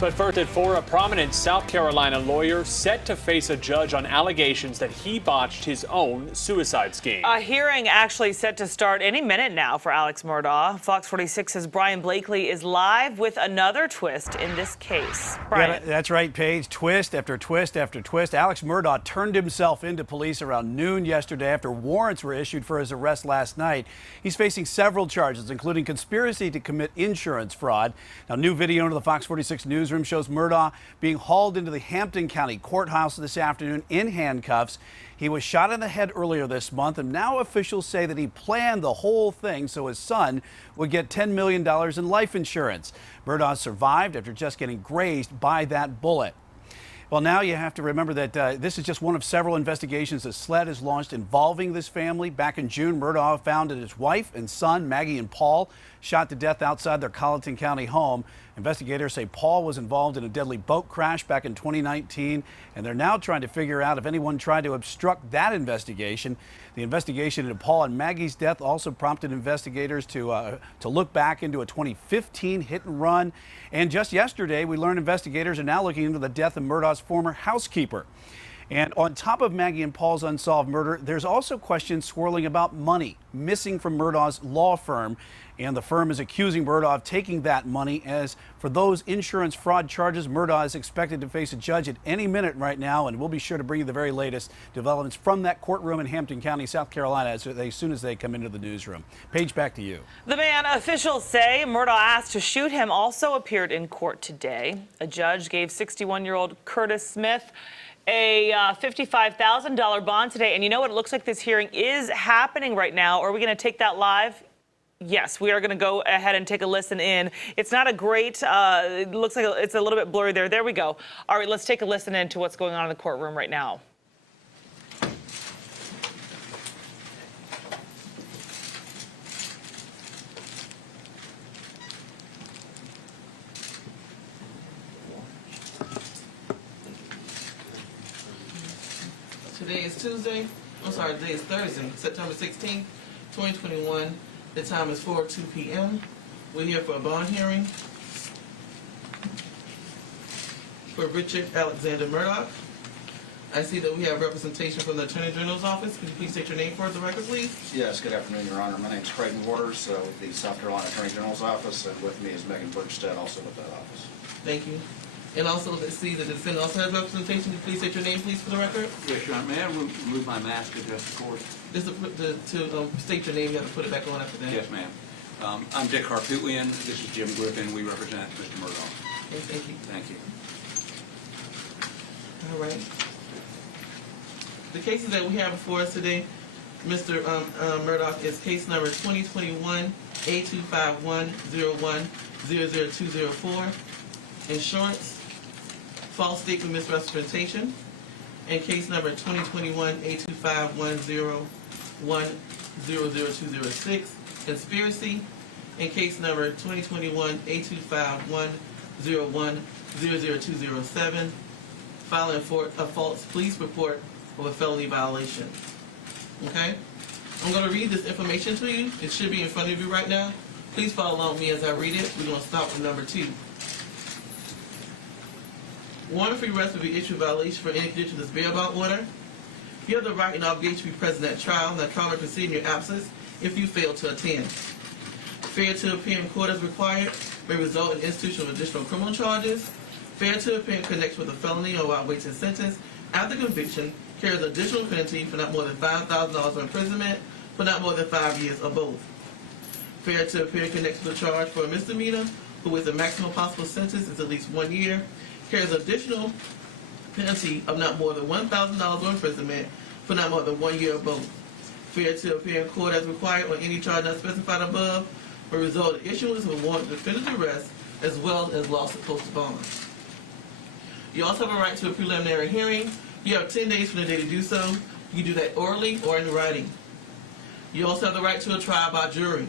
But first at 4, a prominent South Carolina lawyer set to face a judge on allegations that he botched his own suicide scheme. A hearing actually set to start any minute now for Alex Murdaugh. Fox 46's Brian Blakely is live with another twist in this case. Brian. Yeah, that's right, Paige. Twist after twist after twist. Alex Murdaugh turned himself into police around noon yesterday after warrants were issued for his arrest last night. He's facing several charges, including conspiracy to commit insurance fraud. Now, new video into the Fox 46 newsroom shows Murdaugh being hauled into the Hampton County courthouse this afternoon in handcuffs. He was shot in the head earlier this month, and now officials say that he planned the whole thing so his son would get $10 million in life insurance. Murdaugh survived after just getting grazed by that bullet. Well, now you have to remember that this is just one of several investigations that SLED has launched involving this family. Back in June, Murdaugh found that his wife and son, Maggie and Paul, shot to death outside their Hampton County home. Investigators say Paul was involved in a deadly boat crash back in 2019, and they're now trying to figure out if anyone tried to obstruct that investigation. The investigation into Paul and Maggie's death also prompted investigators to look back into a 2015 hit and run. And just yesterday, we learned investigators are now looking into the death of Murdaugh's former housekeeper. And on top of Maggie and Paul's unsolved murder, there's also questions swirling about money missing from Murdaugh's law firm. And the firm is accusing Murdaugh of taking that money. As for those insurance fraud charges, Murdaugh is expected to face a judge at any minute right now. And we'll be sure to bring you the very latest developments from that courtroom in Hampton County, South Carolina, as soon as they come into the newsroom. Paige, back to you. The man officials say Murdaugh asked to shoot him also appeared in court today. A judge gave 61-year-old Curtis Smith a $55,000 bond today. And you know what? It looks like this hearing is happening right now. Are we going to take that live? Yes, we are going to go ahead and take a listen in. It's not a great, it looks like it's a little bit blurry there. There we go. All right, let's take a listen in to what's going on in the courtroom right now. Today is Tuesday. Today is Thursday, September 16th, 2021. The time is 4:02 p.m. We're here for a bond hearing for Richard Alexander Murdaugh. I see that we have representation from the Attorney General's office. Could you please state your name for the record, please? Yes, good afternoon, Your Honor. My name is Creighton Waters with the South Carolina Attorney General's office, and with me is Megan Bergstedt, also with that office. Thank you. And also, let's see that the defendant also has representation. Could you please state your name, please, for the record? Yes, Your Honor. May I remove my mask to address the court? Just to state your name, you have to put it back on after that. Yes, ma'am. I'm Dick Harpootlian. This is Jim Griffin. We represent Mr. Murdaugh. Okay, thank you. Thank you. All right. The cases that we have before us today, Mr. Murdaugh, is case number 2021 A25101-00204, insurance, false statement misrepresentation, and case number 2021 A25101-00206, conspiracy, and case number 2021 A25101-00207, filing for a false police report of a felony violation. Okay? I'm going to read this information to you. It should be in front of you right now. Please follow along with me as I read it. We're going to start with number 2. Warrant for arrest will be issued violation for any condition of this bail-bond order. You have the right and obligation to be present at trial, and that trial may proceed in your absence if you fail to attend. Failure to appear in court as required may result in institution of additional criminal charges. Failure to appear in connection with a felony or while awaiting sentence after conviction carries additional penalty for not more than $5,000 of imprisonment for not more than 5 years or both. Failure to appear in connection with a charge for a misdemeanor for which the maximum possible sentence is at least 1 year carries additional penalty of not more than $1,000 of imprisonment for not more than 1 year or both. Failure to appear in court as required on any charge not specified above will result in issuance of a warrant of definitive arrest as well as loss of posted bond. You also have a right to a preliminary hearing. You have 10 days from the day to do so. You can do that orally or in writing. You also have the right to a trial by jury.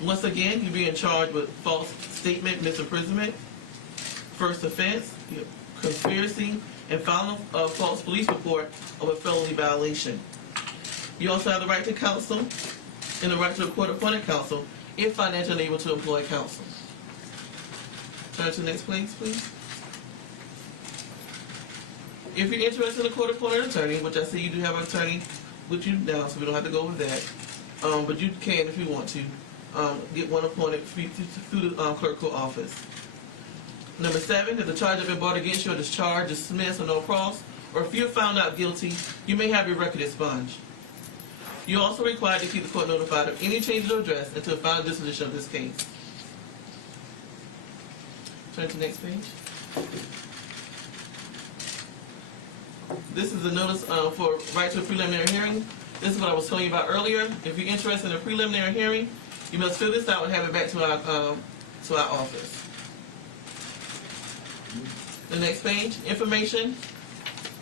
Once again, you're being charged with false statement, misimprisonment, first offense, conspiracy, and filing a false police report of a felony violation. You also have the right to counsel and the right to a court-appointed counsel if financially unable to employ counsel. Turn to the next page, please. If you're interested in a court-appointed attorney, which I see you do have an attorney with you now, so we don't have to go over that, but you can, if you want to, get one appointed through the clerk court office. Number 7, if the charge has been brought against you or discharged, dismissed, or no cross, or if you're found not guilty, you may have your record expunged. You're also required to keep the court notified of any changes of address until final disposition of this case. Turn to the next page. This is a notice for right to a preliminary hearing. This is what I was telling you about earlier. If you're interested in a preliminary hearing, you must fill this out and have it back to our office. The next page, information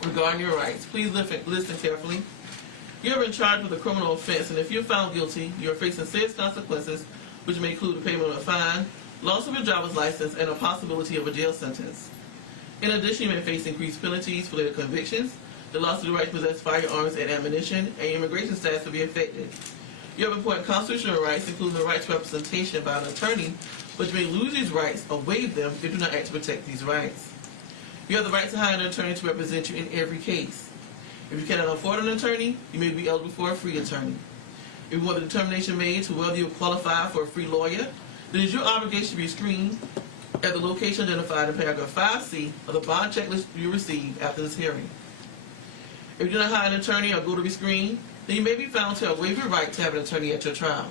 regarding your rights. Please listen carefully. You have been charged with a criminal offense, and if you're found guilty, you are facing serious consequences, which may include the payment of a fine, loss of your driver's license, and a possibility of a jail sentence. In addition, you may face increased penalties for later convictions, the loss of the right to possess firearms and ammunition, and your immigration status will be affected. You have important constitutional rights, including the right to representation by an attorney, but you may lose these rights or waive them if you do not act to protect these rights. You have the right to hire an attorney to represent you in every case. If you cannot afford an attorney, you may be eligible for a free attorney. If you want the determination made to whether you qualify for a free lawyer, then it is your obligation to be screened at the location identified in paragraph 5C of the bond checklist you receive after this hearing. If you do not hire an attorney or go to be screened, then you may be found to have waived your right to have an attorney at your trial.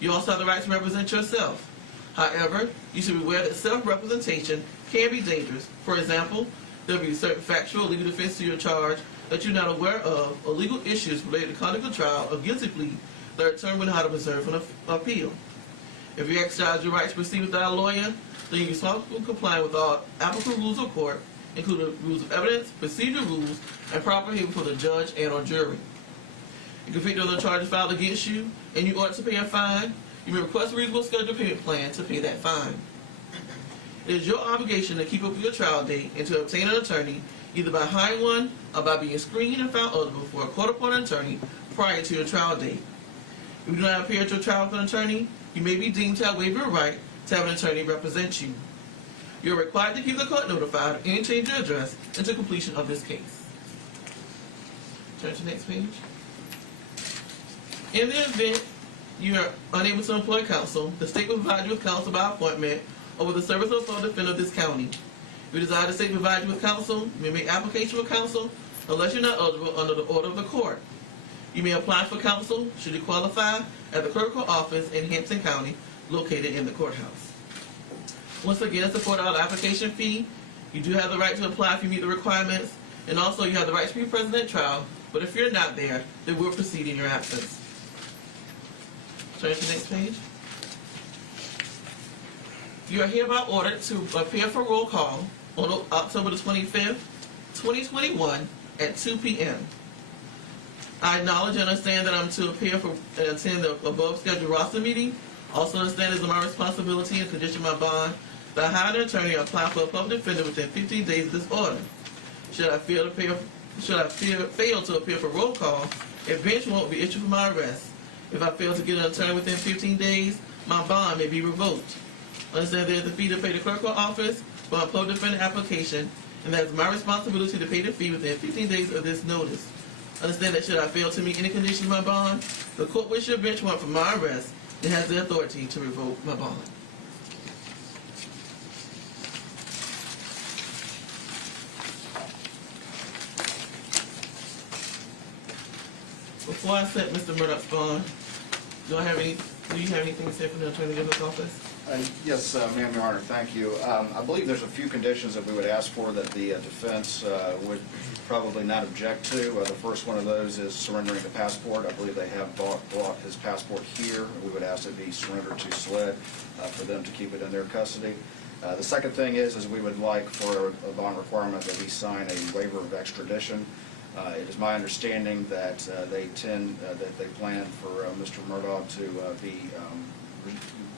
You also have the right to represent yourself. However, you should be aware that self-representation can be dangerous. For example, there will be certain factual or legal defense to your charge that you're not aware of, or legal issues related to conduct of trial or guilty plea that are determined how to preserve an appeal. If you exercise your right to proceed without a lawyer, then you're responsible for complying with all applicable rules of court, including rules of evidence, procedure rules, and proper behavior for the judge and or jury. If convicted of the charges filed against you and you ought to pay a fine, you may request a reasonable scheduled payment plan to pay that fine. It is your obligation to keep up with your trial date and to obtain an attorney, either by hiring one or by being screened and found eligible for a court-appointed attorney prior to your trial date. If you do not appear at your trial with an attorney, you may be deemed to have waived your right to have an attorney represent you. You are required to keep the court notified of any change of address until completion of this case. Turn to the next page. In the event you are unable to employ counsel, the state will provide you with counsel by appointment or with the service of a defender of this county. If you desire the state to provide you with counsel, you may make application for counsel unless you're not eligible under the order of the court. You may apply for counsel, should you qualify, at the clerk court office in Hampton County, located in the courthouse. Once again, to support our application fee, you do have the right to apply if you meet the requirements, and also you have the right to be present at trial, but if you're not there, then we'll proceed in your absence. Turn to the next page. You are hereby ordered to appear for roll call on October the 25th, 2021 at 2 p.m. I acknowledge and understand that I'm to appear for and attend the above scheduled roster meeting. Also understand it is my responsibility and condition my bond that I hire an attorney or apply for a public defender within 15 days of this order. Should I fail to appear for roll call, a bench warrant will be issued for my arrest. If I fail to get an attorney within 15 days, my bond may be revoked. Understand there is a fee to pay the clerk court office for a public defender application, and that is my responsibility to pay the fee within 15 days of this notice. Understand that should I fail to meet any conditions of my bond, the court will issue a bench warrant for my arrest and has the authority to revoke my bond. Before I set Mr. Murdaugh's bond, do you have anything to say from the Attorney General's office? Yes, ma'am, Your Honor, thank you. I believe there's a few conditions that we would ask for that the defense would probably not object to. The first one of those is surrendering the passport. I believe they have brought his passport here. We would ask it be surrendered to SLED for them to keep it in their custody. The second thing is we would like for a bond requirement that he sign a waiver of extradition. It is my understanding that they plan for Mr. Murdaugh to be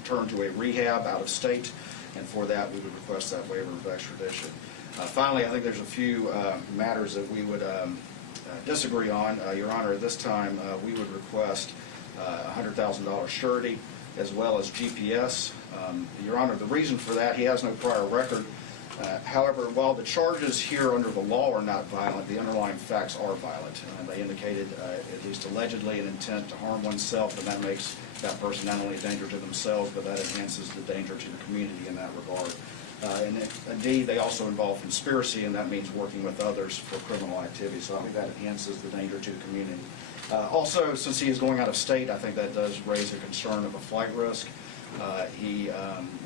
returned to a rehab out of state, and for that we would request that waiver of extradition. Finally, I think there's a few matters that we would disagree on. Your Honor, at this time we would request $100,000 surety as well as GPS. Your Honor, the reason for that, he has no prior record. However, while the charges here under the law are not violent, the underlying facts are violent. They indicated, at least allegedly, an intent to harm oneself, and that makes that person not only a danger to themselves, but that enhances the danger to the community in that regard. And indeed, they also involve conspiracy, and that means working with others for criminal activity. So I think that enhances the danger to the community. Also, since he is going out of state, I think that does raise a concern of a flight risk. He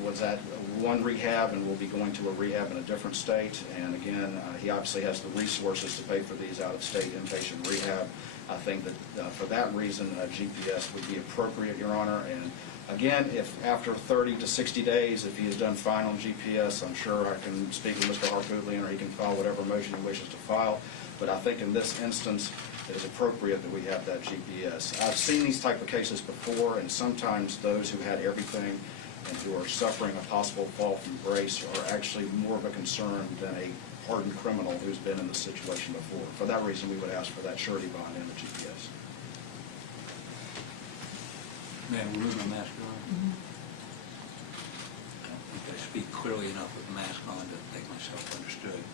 was at one rehab and will be going to a rehab in a different state. And again, he obviously has the resources to pay for these out-of-state inpatient rehab. I think that for that reason, GPS would be appropriate, Your Honor. And again, if after 30 to 60 days, if he has done fine on GPS, I'm sure I can speak with Mr. Harpootlian, or he can file whatever motion he wishes to file. But I think in this instance, it is appropriate that we have that GPS. I've seen these type of cases before, and sometimes those who had everything and who are suffering a possible fall from grace are actually more of a concern than a hardened criminal who's been in this situation before. For that reason, we would ask for that surety bond and the GPS. May I remove my mask on? I don't think I speak clearly enough with the mask on to make myself understood.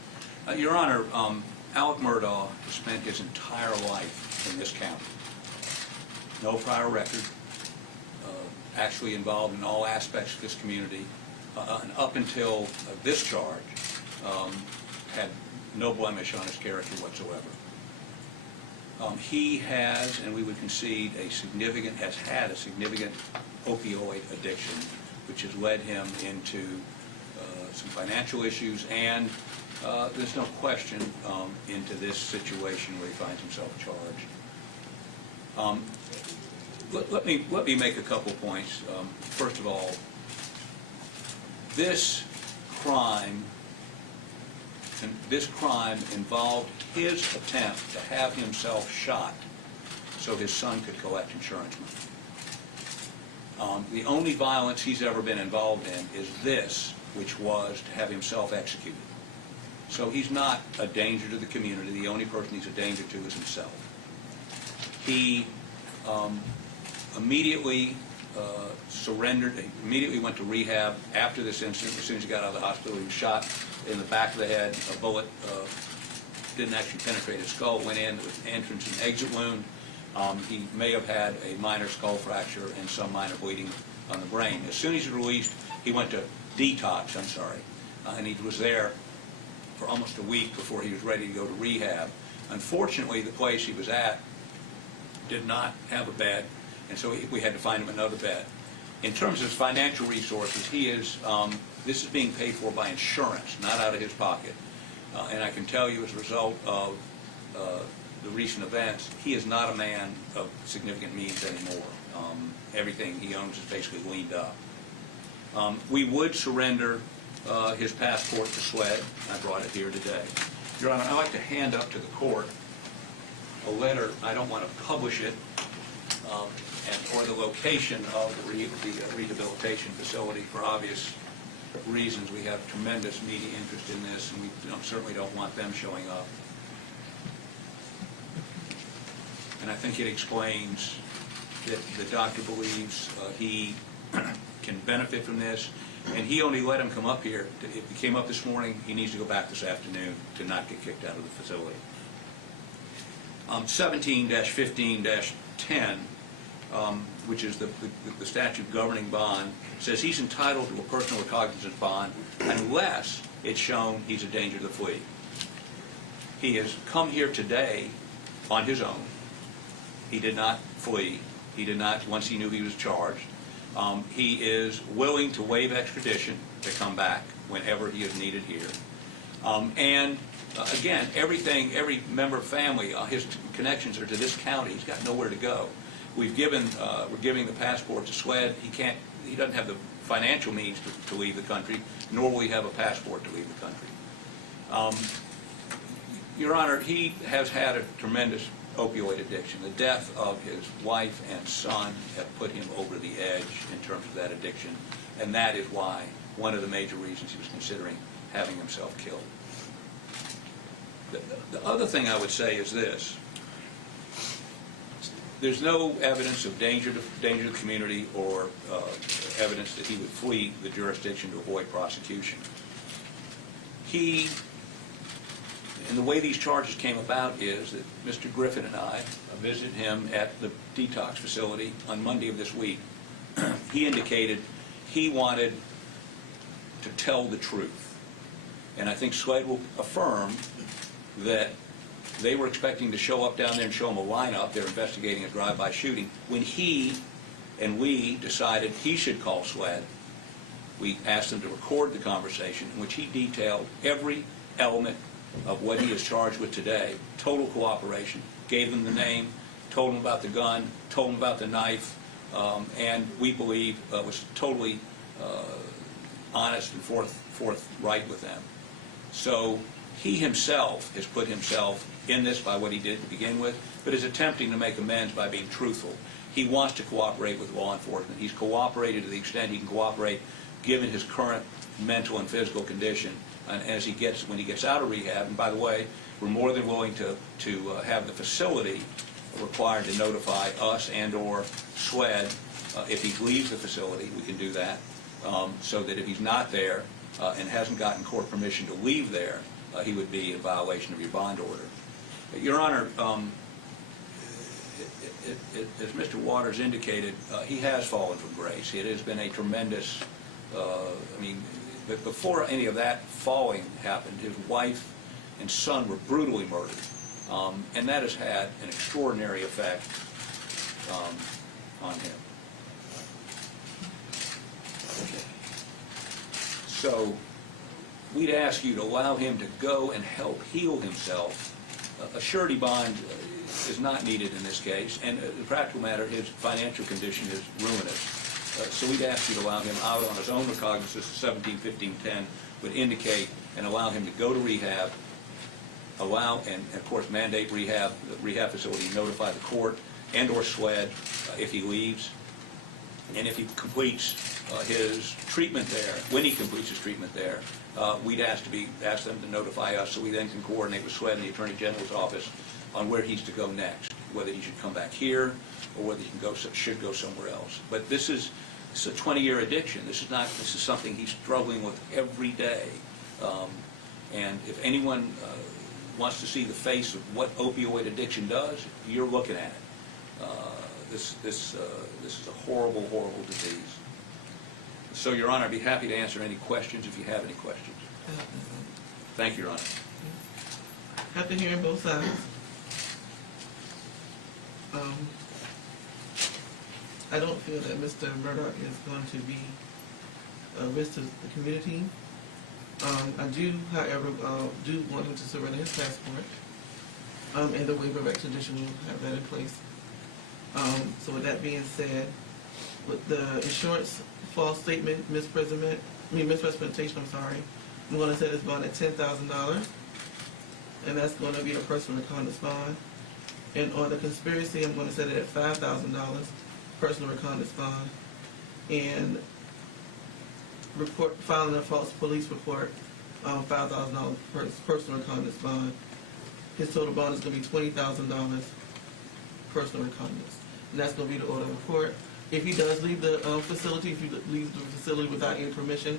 Your Honor, Alec Murdaugh has spent his entire life in this county. No prior record, actually involved in all aspects of this community, and up until this charge, had no blemish on his character whatsoever. He has, and we would concede, has had a significant opioid addiction, which has led him into some financial issues and there's no question into this situation where he finds himself charged. Let me make a couple points. First of all, this crime involved his attempt to have himself shot so his son could collect insurance money. The only violence he's ever been involved in is this, which was to have himself executed. So he's not a danger to the community. The only person he's a danger to is himself. He immediately surrendered, immediately went to rehab after this incident. As soon as he got out of the hospital, he was shot in the back of the head. A bullet didn't actually penetrate his skull, went in with an entrance and exit wound. He may have had a minor skull fracture and some minor bleeding on the brain. As soon as he was released, he went to detox, and he was there for almost a week before he was ready to go to rehab. Unfortunately, the place he was at did not have a bed, and so we had to find him another bed. In terms of his financial resources, he is, this is being paid for by insurance, not out of his pocket. And I can tell you as a result of the recent events, he is not a man of significant means anymore. Everything he owns is basically leaned up. We would surrender his passport to SLED. I brought it here today. Your Honor, I'd like to hand up to the court a letter. I don't want to publish it, or the location of the rehabilitation facility for obvious reasons. We have tremendous media interest in this, and we certainly don't want them showing up. And I think it explains that the doctor believes he can benefit from this, and he only let him come up here. If he came up this morning, he needs to go back this afternoon to not get kicked out of the facility. 17-15-10, which is the statute governing bond, says he's entitled to a personal recognizance bond unless it's shown he's a danger to the fleet. He has come here today on his own. He did not flee. He did not, once he knew he was charged. He is willing to waive extradition to come back whenever he is needed here. Again, every member of family, his connections are to this county. He's got nowhere to go. We're giving the passport to SLED. He doesn't have the financial means to leave the country, nor will he have a passport to leave the country. Your Honor, he has had a tremendous opioid addiction. The death of his wife and son have put him over the edge in terms of that addiction, and that is why one of the major reasons he was considering having himself killed. The other thing I would say is this. There's no evidence of danger to the community or evidence that he would flee the jurisdiction to avoid prosecution. And the way these charges came about is that Mr. Griffin and I visited him at the detox facility on Monday of this week. He indicated he wanted to tell the truth. And I think SLED will affirm that they were expecting to show up down there and show him a lineup. They're investigating a drive-by shooting. When he and we decided he should call SLED, we asked him to record the conversation in which he detailed every element of what he is charged with today, total cooperation, gave them the name, told them about the gun, told them about the knife, and we believe was totally honest and forthright with them. So he himself has put himself in this by what he did to begin with, but is attempting to make amends by being truthful. He wants to cooperate with law enforcement. He's cooperated to the extent he can cooperate given his current mental and physical condition. And when he gets out of rehab, and by the way, we're more than willing to have the facility required to notify us and or SLED if he leaves the facility. We can do that, so that if he's not there and hasn't gotten court permission to leave there, he would be in violation of your bond order. Your Honor, as Mr. Waters indicated, he has fallen from grace. It has been a tremendous, but before any of that falling happened, his wife and son were brutally murdered. And that has had an extraordinary effect on him. So we'd ask you to allow him to go and help heal himself. A surety bond is not needed in this case, and as a practical matter, his financial condition is ruinous. So we'd ask you to allow him out on his own recognizance. 17-15-10 would indicate and allow him to go to rehab, and of course mandate the rehab facility notify the court and or SLED if he leaves. And if he completes his treatment there, when he completes his treatment there, we'd ask them to notify us so we then can coordinate with SLED and the Attorney General's office on where he's to go next, whether he should come back here or whether he should go somewhere else. But this is a 20-year addiction. This is something he's struggling with every day. And if anyone wants to see the face of what opioid addiction does, you're looking at it. This is a horrible, horrible disease. So, Your Honor, I'd be happy to answer any questions if you have any questions. Thank you, Your Honor. After hearing both sides, I don't feel that Mr. Murdaugh is going to be a risk to the community. I do, however, do want him to surrender his passport, and the waiver of extradition will have that in place. So with that being said, with the insurance false statement, misrepresentation, I'm going to set this bond at $10,000, and that's going to be a personal reconnaissance bond. And on the conspiracy, I'm going to set it at $5,000, personal reconnaissance bond, and filing a false police report, $5,000 personal reconnaissance bond. His total bond is going to be $20,000 personal reconnaissance, and that's going to be the order of court. If he does leave the facility, if he leaves the facility without any permission,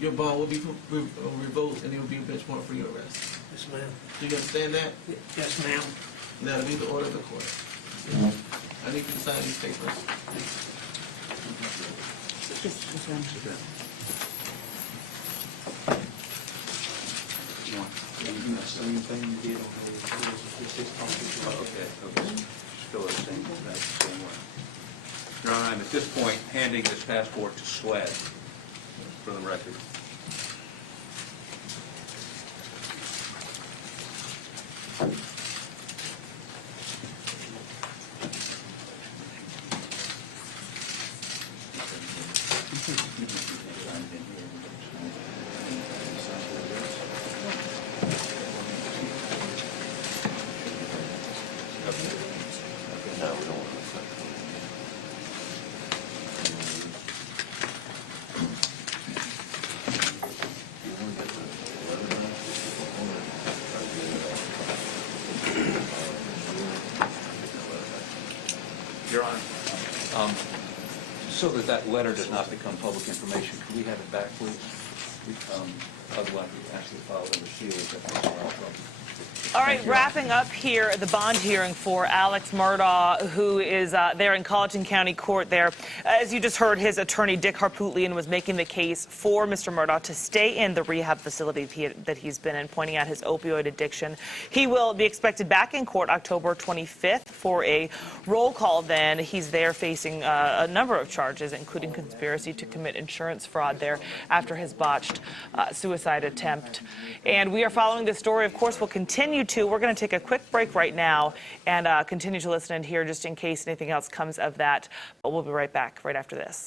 your bond will be revoked, and it will be a bench warrant for your arrest. Yes, ma'am. Do you understand that? Yes, ma'am. That'll be the order of the court. I need you to sign these papers. Okay. Still the same way. Your Honor, I'm at this point handing this passport to SLED for the record. so that that letter does not become public information, can we have it back, please? Otherwise, we actually file it under seal. All right, wrapping up here the bond hearing for Alex Murdaugh, who is there in Hampton County Court there. As you just heard, his attorney, Dick Harpootlian, was making the case for Mr. Murdaugh to stay in the rehab facility that he's been in, pointing out his opioid addiction. He will be expected back in court October 25th for a roll call then. He's there facing a number of charges, including conspiracy to commit insurance fraud there after his botched suicide attempt. And we are following this story. Of course, we'll continue to. We're going to take a quick break right now and continue to listen and hear just in case anything else comes of that. But we'll be right back right after this.